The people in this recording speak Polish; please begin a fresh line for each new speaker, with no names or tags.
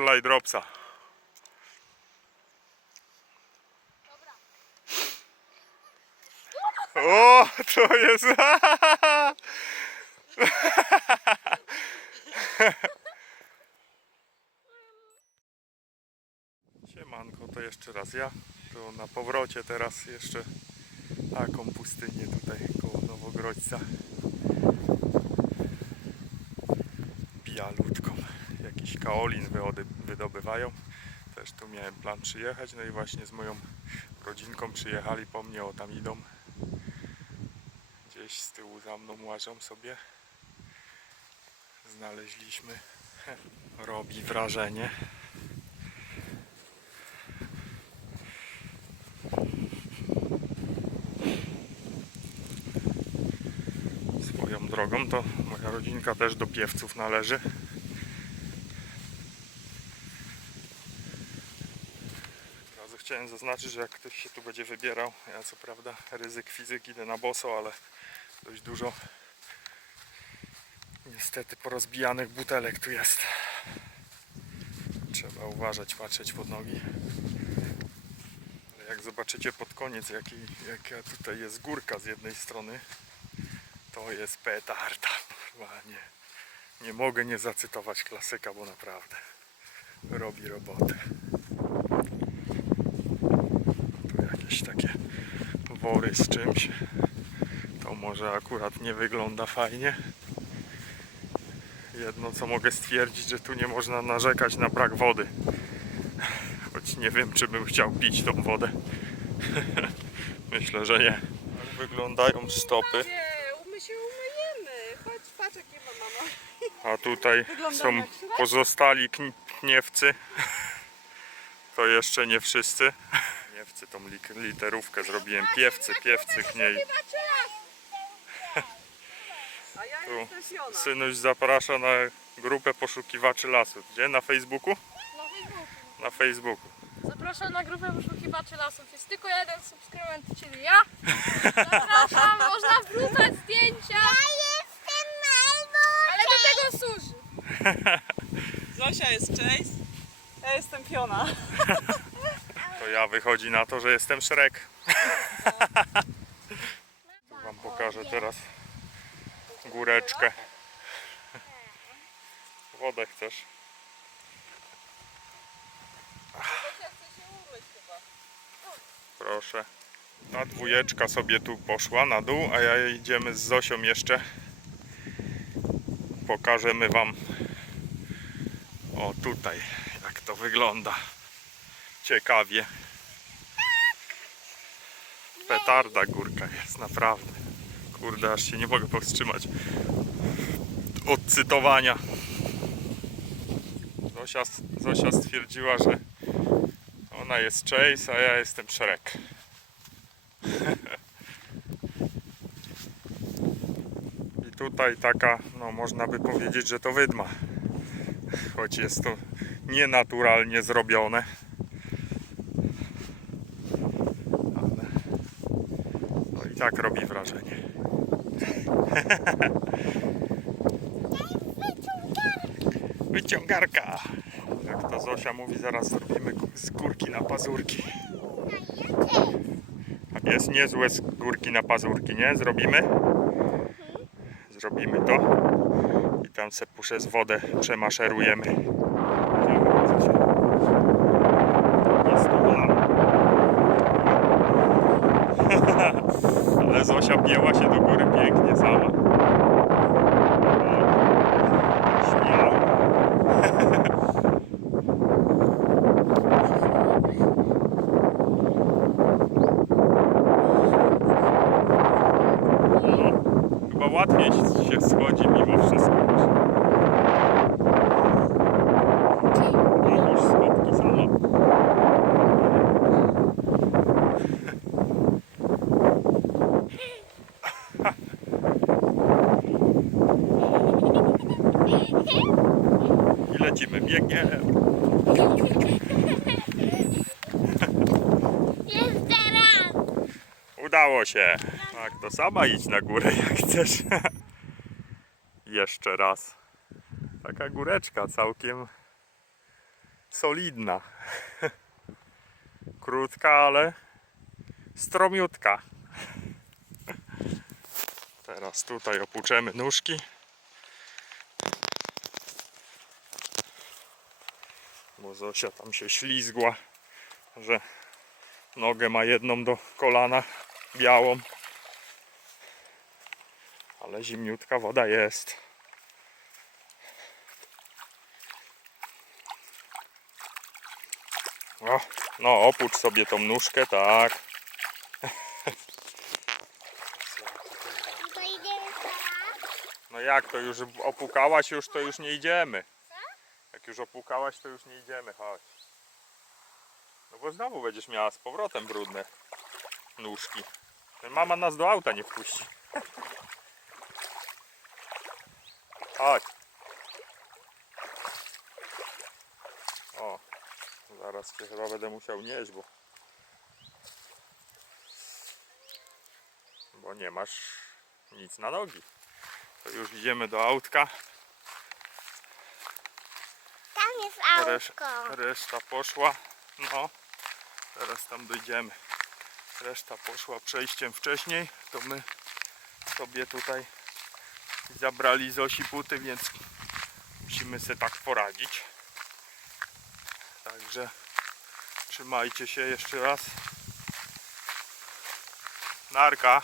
Turlaj dropsa. O, to jest. Siemanko, to jeszcze raz ja. To na powrocie teraz jeszcze taką pustynię tutaj koło Nowogrodźca. Bialutką. Jakiś kaolin wydobywają. Też tu miałem plan przyjechać. No i właśnie z moją rodzinką przyjechali po mnie, o tam idą. Gdzieś z tyłu za mną łażą sobie. Znaleźliśmy. Robi wrażenie. Swoją drogą to moja rodzinka też do piewców należy. Od razu chciałem zaznaczyć, że jak ktoś się tu będzie wybierał, ja co prawda ryzyk fizyk idę na boso, ale dość dużo niestety porozbijanych butelek tu jest. Trzeba uważać, patrzeć pod nogi. Ale jak zobaczycie pod koniec, jaki, jaka tutaj jest górka z jednej strony, to jest petarda. Normalnie. Nie mogę nie zacytować klasyka, bo naprawdę robi robotę. Tu jakieś takie wory z czymś. To może akurat nie wygląda fajnie. Jedno co mogę stwierdzić, że tu nie można narzekać na brak wody. Choć nie wiem, czy bym chciał pić tą wodę. Myślę, że nie. Tak wyglądają stopy.
Nie, my się umyjemy. Chodź, patrz jakie ma mama.
A tutaj są pozostali kn- kniewcy. To jeszcze nie wszyscy. Kniewcy tą literówkę zrobiłem. Piewcy, piewcy, kniej.
A ja
Tu
jestem.
Synuś zaprasza na grupę poszukiwaczy lasu. Gdzie? Na Facebooku?
Na Facebooku.
Na Facebooku.
Zapraszam na grupę poszukiwaczy lasów. Jest tylko jeden subskrybent, czyli ja. Zapraszam, można wrzucać zdjęcia. Ja jestem Ale do tego służy.
Zosia jest Chase. Ja jestem Fiona.
To ja wychodzi na to, że jestem Szrek. Tu wam pokażę teraz góreczkę. Wodę chcesz? Proszę. Ta dwójeczka sobie tu poszła na dół, a ja idziemy z Zosią jeszcze. Pokażemy wam o tutaj jak to wygląda. Ciekawie. Petarda górka jest, naprawdę. Kurde, aż się nie mogę powstrzymać od cytowania. Zosia, Zosia stwierdziła, że ona jest Chase, a ja jestem Shrek. I tutaj taka, no można by powiedzieć, że to wydma. Choć jest to nienaturalnie zrobione. Ale no i tak robi wrażenie. Wyciągarka! Jak to Zosia mówi, zaraz zrobimy z górki na pazurki. A jest niezłe z górki na pazurki, nie? Zrobimy? Zrobimy to. I tam se przez wodę przemaszerujemy. Zosia. Jest to plan. Ale Zosia bieła się do góry pięknie sama. Śmiało. No, chyba łatwiej się schodzi mimo wszystko. niż- No, niż schodki sama. I lecimy, biegniemy.
Jeszcze raz.
Udało się. Tak, to sama idź na górę jak chcesz. Jeszcze raz. Taka góreczka całkiem solidna. Krótka, ale stromiutka. Teraz tutaj opłuczemy nóżki. Bo Zosia tam się ślizgła, że nogę ma jedną do kolana białą. Ale zimniutka woda jest. No opucz sobie tą nóżkę, tak.
Teraz?
No jak to już opukałaś, już to już nie idziemy. Jak już opukałaś, to już nie idziemy, chodź. No bo znowu będziesz miała z powrotem brudne nóżki. Mama nas do auta nie wpuści. Chodź. O, zaraz cię chyba będę musiał nieść, bo bo nie masz nic na nogi. To już idziemy do autka.
Jest
Resz,
autko.
reszta poszła. No, teraz tam dojdziemy. Reszta poszła przejściem wcześniej. To my sobie tutaj zabrali z osi buty, więc musimy sobie tak poradzić. Także trzymajcie się jeszcze raz. Narka.